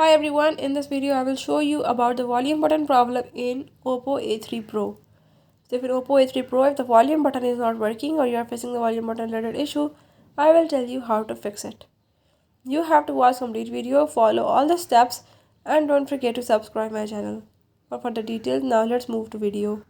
Hi everyone, in this video I will show you about the volume button problem in Oppo A3 Pro. So if in Oppo A3 Pro, if the volume button is not working or you are facing the volume button related issue, I will tell you how to fix it. You have to watch complete video, follow all the steps and don't forget to subscribe my channel. For further details, now let's move to video.